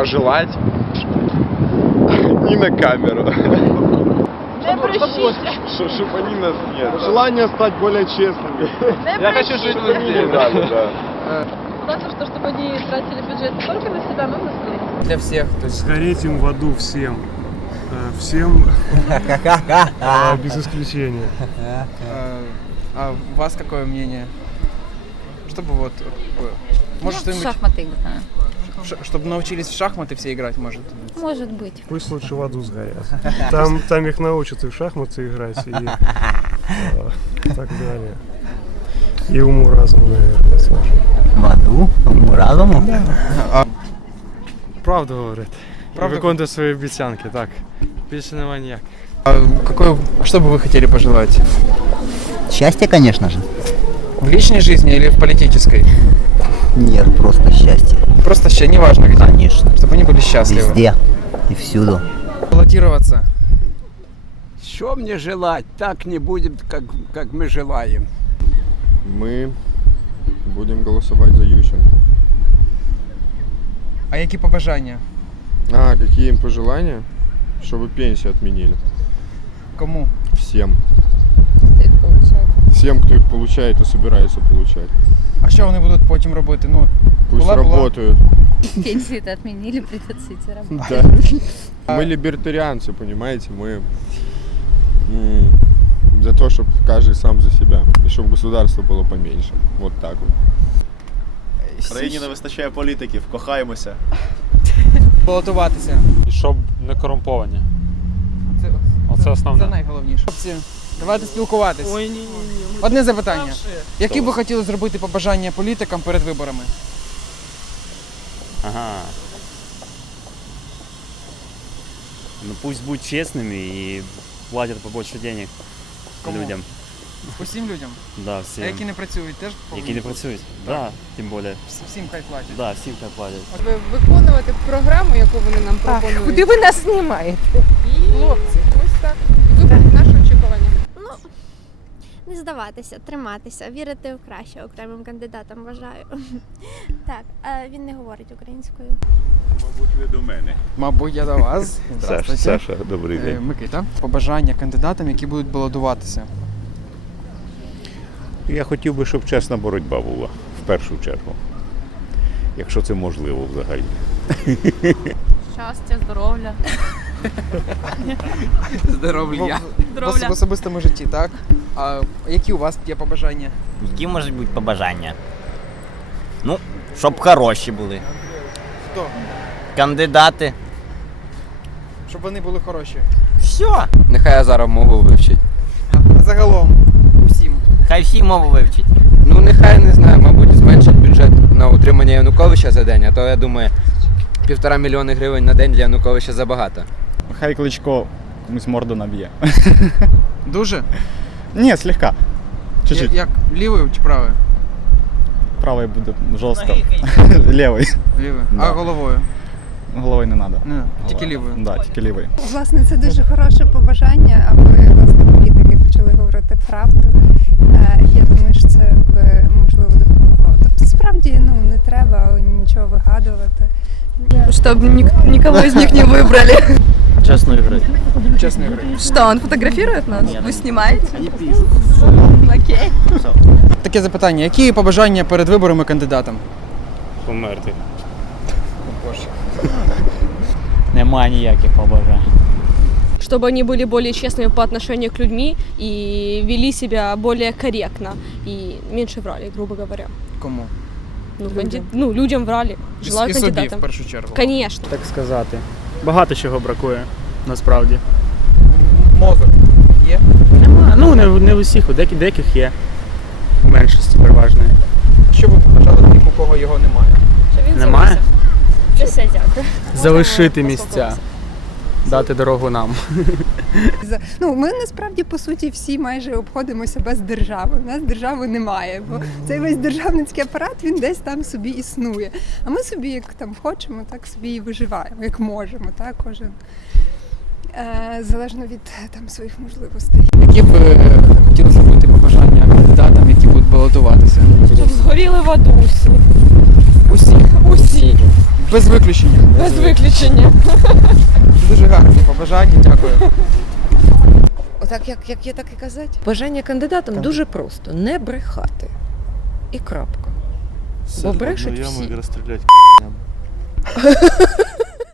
пожелать? Не на камеру. Не брешіть. Ш- Чтоб они нас нет. Желание стать более честными. Не Я хочу жить везде. Да, да, да. Главное, что, чтобы они тратили бюджет не только на себя, но и на страну. Для всех. То есть Сгореть им в аду всем. Э, Всем э, без исключения. э, а у вас какое мнение? Чтобы вот такое? Может Ну, в что-нибудь, шахматы играю. чтобы научились в шахматы все играть, может? Может быть. Пусть лучше в аду сгорят. Там, там их научат и в шахматы играть, и э, так далее. И уму разуму, наверное, тоже. В аду? Разуму? Правду говорить. Правду? І виконувати свої обіцянки, так. Більше немає ніяк. А какое, что бы вы хотели пожелать? Счастье, конечно же. В личной жизни или в политической? Нет, просто счастье. Просто ще неважно где. Конечно. Чтобы они были счастливы. Везде и всюду. Баллотироваться. Что мне желать? Так не будет, как, как мы желаем. Мы будем голосовать за Ющенко. А які побажання? А, какие им пожелания? Чтобы пенсию отменили. Кому? Всем. Хто їх получає? Всем, кто их получает и собирается получать. А що вони будуть потім робити? Ну, Пусть Была- была. работают. Пенсии-то отменили, придется идти работать. Да. Мы либертарианцы, понимаете? Мы м, за то, чтобы каждый сам за себя. И чтобы государство было поменьше. Вот так вот. В країні не вистачає політиків, кохаємося. балотуватися. І щоб не корумповані. Це, Оце основне. Це найголовніше. Хлопці, давайте спілкуватись. Ой, ні, ні, Одне запитання. Які би хотіли зробити побажання політикам перед виборами? Ага. Ну пусть будут честными и платят побольше денег Кому? людям. Усім людям. Да, А всем. які не працюють, теж повинні Які не бути? працюють? Да, тим більше. Всім хай платять. Да, всім хай платять. Виконувати програму, яку вони нам пропонують. Куди ви нас знімаєте? І хлопці, Не здаватися, триматися, вірити в краще окремим кандидатам вважаю. Так, він не говорить українською. Мабуть, ви до мене. Мабуть, я до вас. Здравствуйте. добрий Е, Микита. Побажання кандидатам, які будуть балотуватися. Я хотів би, щоб чесна боротьба була в першу чергу. Якщо це можливо взагалі. Щастя, здоров'я. Здоров'я. В, в особистому житті, так? А які у вас є побажання? Які можуть бути побажання? Ну, щоб хороші були. Хто? Кандидати. Щоб вони були хороші. Все. Нехай я зараз мову вивчить. А загалом усім. Хай всі мову вивчать. Ну нехай не знаю, мабуть, зменшить бюджет на утримання Януковича за день, а то я думаю, півтора мільйони гривень на день для Януковича забагато. Хай Кличко комусь морду наб'є. Дуже? Ні, слегка. Чуть-чуть. Як лівою чи правою? Правий буде жорстко. Лівий. Лівою. Да. А головою? Головою не треба. Не, тільки лівою. Да, тільки лівий. Власне, це дуже хороше побажання, аби власне політики почали говорити правду. Е, Я думаю, що це б можливо допомогло. Тобто, справді ну не треба нічого вигадувати. Чтобы никого из них не выбрали. Чесної гри. Чесно гри. Что, он фотографирует нас? Нет. Вы снимаете? Окей. Таке запитання. Які побажання перед виборами кандидатам? Померти. Нема ніяких побажань. Чтобы они были более честными по отношению к людьми и вели себя более корректно и меньше врали, грубо говоря. Кому? Ну, канди- ну людям врали. І, Желаю і собі в кандидатам. першу чергу. Конечно. Так сказати. Багато чого бракує, насправді. Мозок. Є? Нема. Ну, не, не в усіх, у деяких, деяких є. У меншості переважної. Що ви вважали тим, у кого його немає? Немає? Все, дякую. Залишити місця. Дати дорогу нам. Ну, ми насправді по суті всі майже обходимося без держави. У нас держави немає, бо цей весь державницький апарат він десь там собі існує. А ми собі, як там хочемо, так собі і виживаємо, як можемо, так кожен. Е, залежно від там своїх можливостей. Які б е, хотіли зробити побажання кандидатам, які будуть балотуватися? Щоб згоріли в аду всі. Усі. Усі. Без виключення. Без виключення. Дуже гарні побажання, дякую. Отак, як, як є, так і казати. Бажання кандидатам дуже просто не брехати. І крапка. Бо брешуть всі. розстріляти